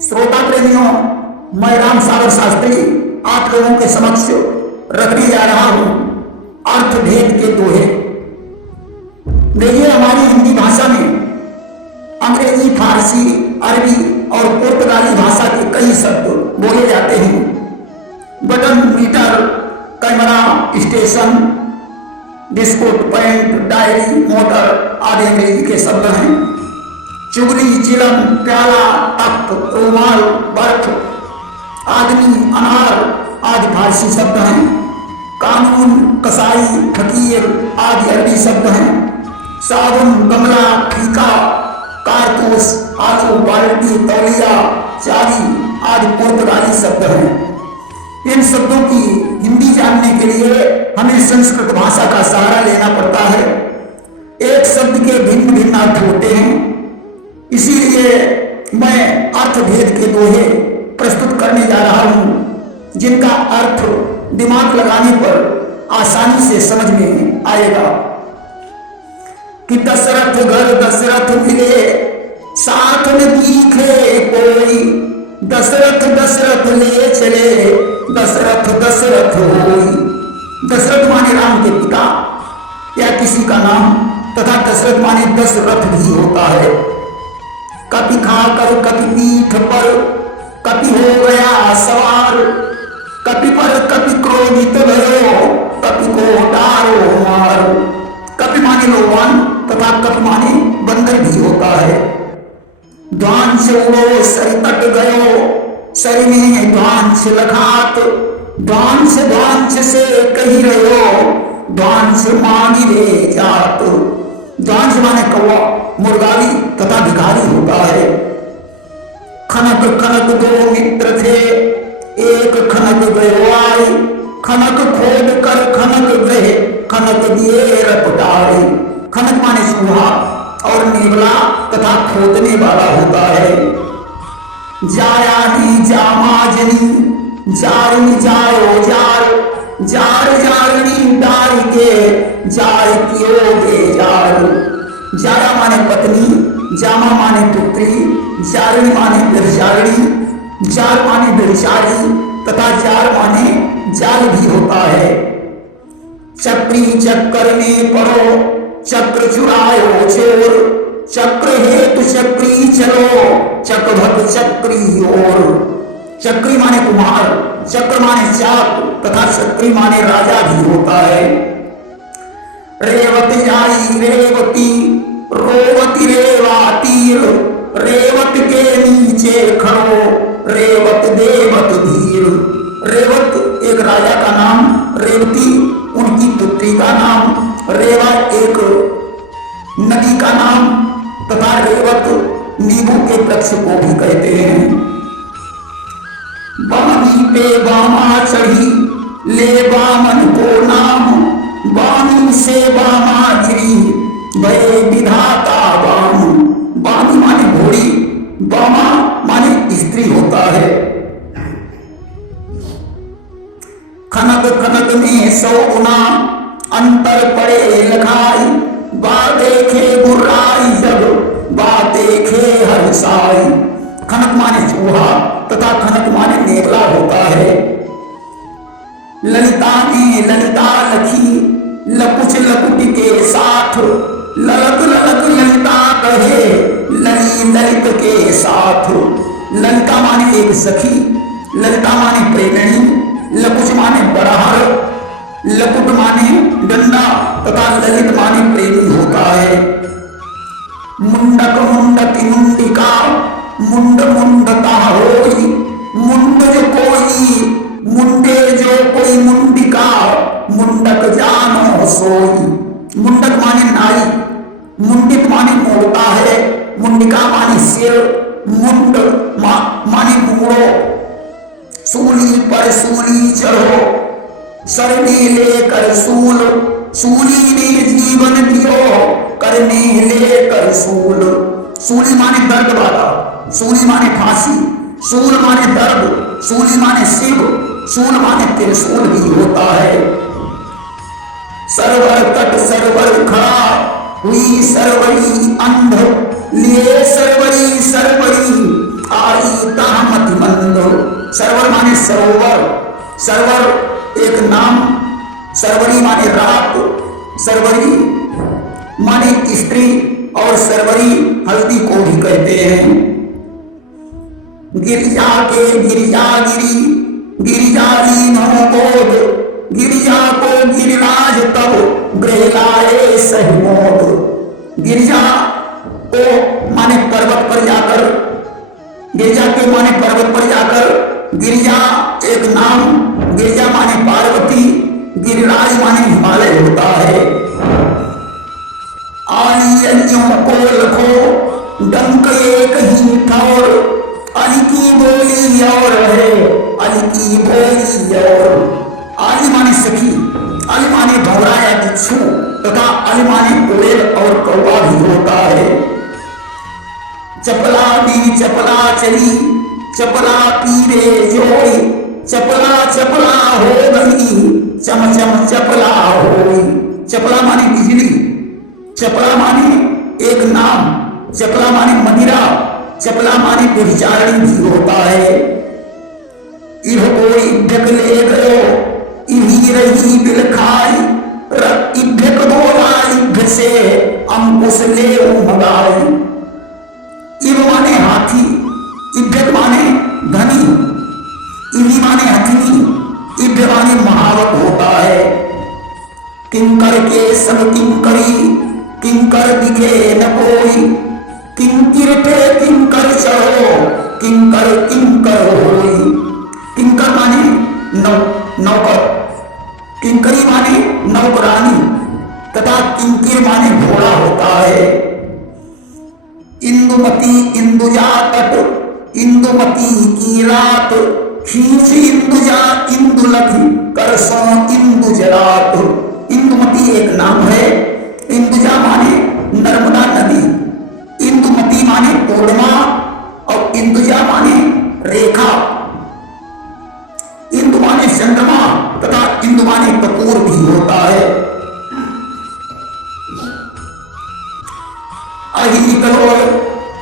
श्रोता प्रेमियों, मैं राम सागर शास्त्री आप लोगों के समक्ष रखने जा रहा हूं अर्थभेद के दोहे। देखिए, हमारी हिंदी भाषा में अंग्रेजी, फारसी, अरबी और पुर्तगाली भाषा के कई शब्द बोले जाते हैं। Button, meter, camera, station, biscuit, pant, diary, motor आदि अंग्रेजी के शब्द हैं। चुगली, चिलम, प्याला, तख्त, रुमाल, बर्फ, आदमी, अनार आदि फारसी शब्द हैं। कानून, कसाई, फकीर आदि अरबी शब्द हैं। साबुन, गमला, फीका, कारतूस, आलू, बाल्टी, तौलिया, चाबी आदि पुर्तगाली शब्द हैं। इन शब्दों की हिंदी जानने के लिए हमें संस्कृत भाषा का सहारा लेना पड़ता है। एक शब्द के भिन्न भिन्न अर्थ होते हैं, इसीलिए मैं अर्थभेद के दोहे प्रस्तुत करने जा रहा हूं, जिनका अर्थ दिमाग लगाने पर आसानी से समझ में आएगा। कि दशरथ घर दशरथ मिले, साथ में दिखे कोई, दशरथ दशरथ ले चले, दशरथ दशरथ होई। दशरथ माने राम के पिता या किसी का नाम, तथा दशरथ माने दशरथ भी होता है। कपि खाकर कपि पीठ पर, कपि हो गया सवार, कपि पर कपि क्रोधित भयो, कपि को डारो मार। कपि माने लोबान तथा कपि माने बंदर भी होता है। ध्वांस उड़ो सरि तट गयो, सरि में ध्वांस लखात, ध्वांस ध्वांस से कही रहो, ध्वांस मांगी रे जात। ध्वांस माने कौवा, मुर्गावी तथा भिखारी होता है। खनक खनक दो मित्र थे, एक खनक गयो आए, खनक खोद कर खनक गए, खनक दिए रपटाए। खनक माने चूहा और नेवला तथा खोदने वाला होता है। जाया ही जामा जनी, जारनी जायो जार, जार जारनी डार के, जार कियो बेजार। जाया माने पत्नी, जामा माने पुत्री, जारनी माने बिरजारणी, जार माने बिरजारी तथा जार माने जाल भी होता है। चक्री चक्कर में पड़ो, चक्र चुरायो चोर, चक्र हेतु चक्री चलो, चक्रभक्त चक्री ओर। चक्री माने कुमार, चक्र माने चाप तथा चक्री माने राजा भी होता है। रेवत जाई रेवती, रोवती रेवातीर, रेवत के नीचे खड़ो, रेवत देवत धीर। रेवत एक राजा का नाम, रेवती उनकी पुत्री का नाम, रेवा एक नदी का नाम तथा रेवत नींबू के वृक्ष को भी कहते हैं। बानी पे बामा चढ़ी, ले बामन को नाम, बानी से बामा गिरी, भय विधाता बाम। बानी माने घोड़ी, बामा माने स्त्री होता है। खनक खनक में 100 गुना, अंतर पड़े लखाई, बा देखे गुर्राई जब, बा देखे हर्षाई। खनक माने चूहा तथा खनक माने नेवला होता है। ललिता ने ललिता लखी, लकुच लकुट के साथ, ललक ललक ललिता कहे, लली ललित के साथ। ललिता माने एक सखी, ललिता माने प्रेमिणी, लकुच माने बड़हर, लकुट माने डंडा तथा ललित माने प्रेमी होता है। मुंडक मुंडति मुंडिका, मुंड मुंडता होई, मुंड जो कोई, मुंडे जो कोई मुंडिका, मुंडक जानो सोई। मुंडक माने नाई, मुंडिक माने मोड़ता है, मुंडिका माने सिर, मुंड माने मुड़ो। सूली पर सूली चढ़ो, सर में लेकर सूल, सूली ने जीवन दियो, करने लेकर सूल। सूली माने दर्द वाला, सूली माने फांसी, सूल माने दर्द, सूली माने शिव, सूल माने त्रिशूल भी होता है। सरवर तट सरवर खड़ा, हुई सरवरी अंध, लिए सरवरी सरवरी, आई ता माने सरोवर, सरवर एक नाम, सरवरी माने रात, सरवरी माने स्त्री और सरवरी हल्दी को भी कहते हैं। गिरिजा के गिरिजागिरी, गिरिजालीनो बोध, गिरिजा को गिरिराज तब गृह लाए सहमोद। गिरिजा को माने पर्वत पर जाकर, गिरिजा के माने पर्वत पर जाकर, गिरिजा एक नाम, गिरिजा माने पार्वती, गिरिराज माने हिमालय होता है। आली अलियों को लखो डंक एक ही ठौर, अली की बोली और है, अली की बोली और। आली माने सखी, अली माने भौरा या बिच्छू तथा अली माने कोयल और कौवा भी होता है। चपला भी चपला चली, चपला पीरे जोई, चपला चपला हो गई, चम चम चपला होई। चपला माने बिजली, चपला माने एक नाम, चपला माने मदिरा, चपला माने व्यभिचारिणी भी होता है। इह कोई ढक ले गयो, इही रही बिल खाई, इभ्यक बोला इभ्य से अंकुश ले मगाई। इव माने हाथी, इभ्यक माने धनी, इवी माने हथिनी, इभ्य माने महावत होता है। किंकर के सब किंकरी, किंकर दिखे न कोई, किंकिर पे किंकर चढ़ो, किंकर किंकर होई। किंकर माने नौकर, किंकरी माने नौकरानी तथा किंकिर माने घोड़ा होता है। इंदुमती इंदुजा तट, इंदुमती की रात, खींची इंदुजा इंदुलखी करसों इंदुजरात। इंदुमती एक नाम है, इंदुजा माने नर्मदा नदी, इंदुमती माने पूर्णिमा और इंदुजा माने रेखा। इंदु माने चंद्रमा तथा इंदु माने कपूर भी होता है। अहि निकलो,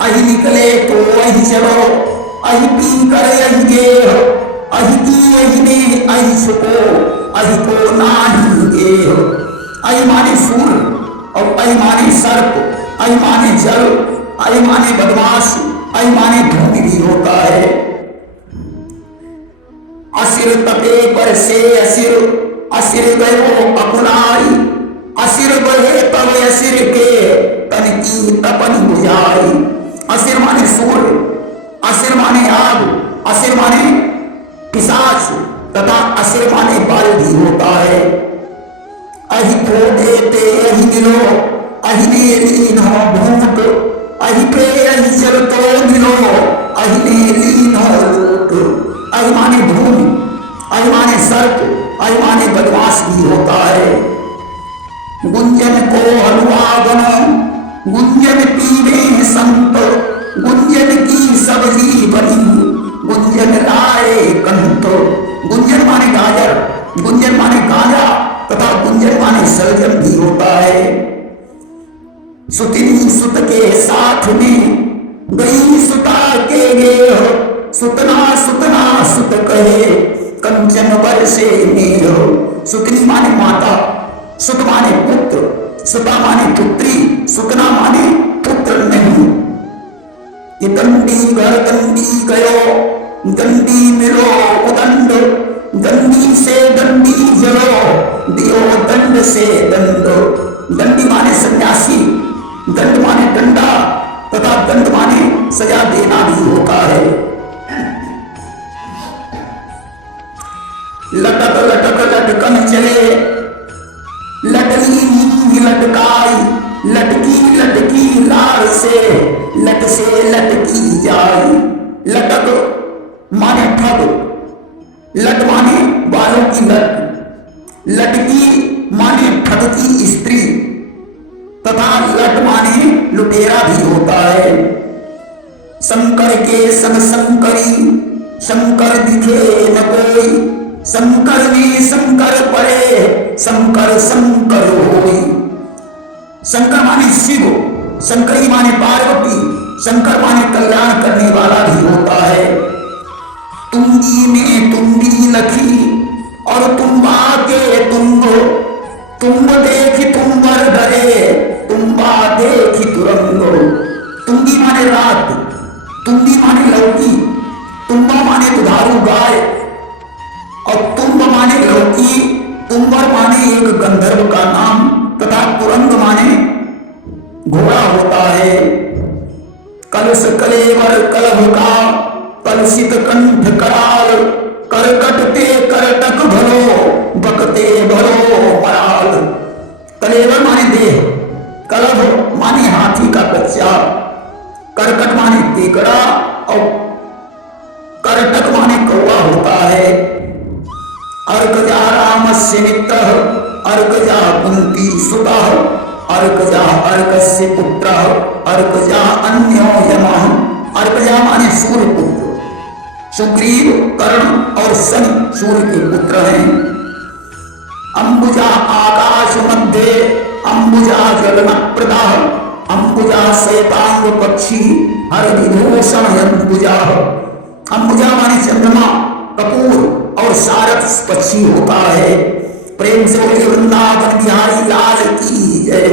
अहि निकले तो अहि चलो, अहि पी कर अहि गेह, अहि की अहि ने अहि छुपो, अहि को नाही गेह। अहि माने सूर्य और अहि माने सर्प, अहि माने जल, अहि माने बदमाश, अहि माने भूमि भी होता है। असिर तपे पर से असिर, असिर गयो अपनाई, असिर बहे तब असिर के तन की तपन बुझाई। असिर माने सूर्य, असिर माने आग, असिर माने पिशाच तथा असिर माने बाल भी होता है। अहि को देते अहि मिलो, अहि ने लीन हो भूत, अहि पे अहि जल तो मिलो, अहि ने लीन हो लूट। अहि माने भूमि, अहि माने सर्प, अहि माने बदमाश भी होता है। गुंजन को हलवा बनो, गुंजन पीवे संत, गुंजन की सब्जी बनी, गुंजन लाए कंत। गुंजन माने गाजर, गुंजन माने गांजा तथा गुंजन माने सलजम भी होता है। सुतिनी सुत के साथ में गई सुता के गेह, सुतना सुतना सुत कहे कंचन वर्षे नेह। सुतनी माने माता, सुत माने पुत्र, सुता माने पुत्री, सुतना माने पुत्र नहीं। ये दंडी घर दंडी गयो, दंडी मिलो उदंड, दंडी से दंडी जलो, दियो दंड से दंड। दंडी माने सन्यासी, दंड माने डंडा तथा दंड माने सजा देना भी होता है। लटक लटक लटकन चले, लटकी लटकाई, लटकी लटकी लार से, लट से लटकी जाई। लटक माने ठग, लट माने बालों की लट, लटकी माने ठगती स्त्री तथा लट माने लुटेरा भी होता है। शंकर के संग शंकरी, शंकर दिखे न कोई, शंकर में शंकर पड़े, शंकर शंकर होई। शंकर माने शिव, शंकरी माने पार्वती, शंकर माने कल्याण करने वाला भी होता है। तुंगी में तुम्बी माने लौकी, तुम्बा माने दुधारू गाय, और तुम्ब माने लौकी, तुम्बर माने एक गंधर्व का नाम, तथा तुरंग माने घोड़ा होता है। कलश कलेवर कलभ का, कलशित कंठ कराल, करकट ते करटक भलो, बकते भलो मराल। कलेवर माने देह, कलभ माने हाथी का बच्चा, करकट माने केकड़ा, और करटक माने कौवा होता है। अर्कजा रामस्य मित्रः, अर्कजा कुंती सुतः, अर्कजा अर्कस्य पुत्रः, अर्कजा अन्यो यमः। अर्कजा माने सूर्य पुत्र, सुग्रीव कर्ण और शनि सूर्य के पुत्र हैं। अंबुजा आकाश मध्य, अंबुजा गगन प्रदा, अंबुजा श्वेतांग पक्षी, हर विभूषण अंबुजा। अंबुजा माने चंद्रमा, कपूर और सारस पक्षी होता है। प्रेम से बोले वृंदावन बिहारी लाल की जय।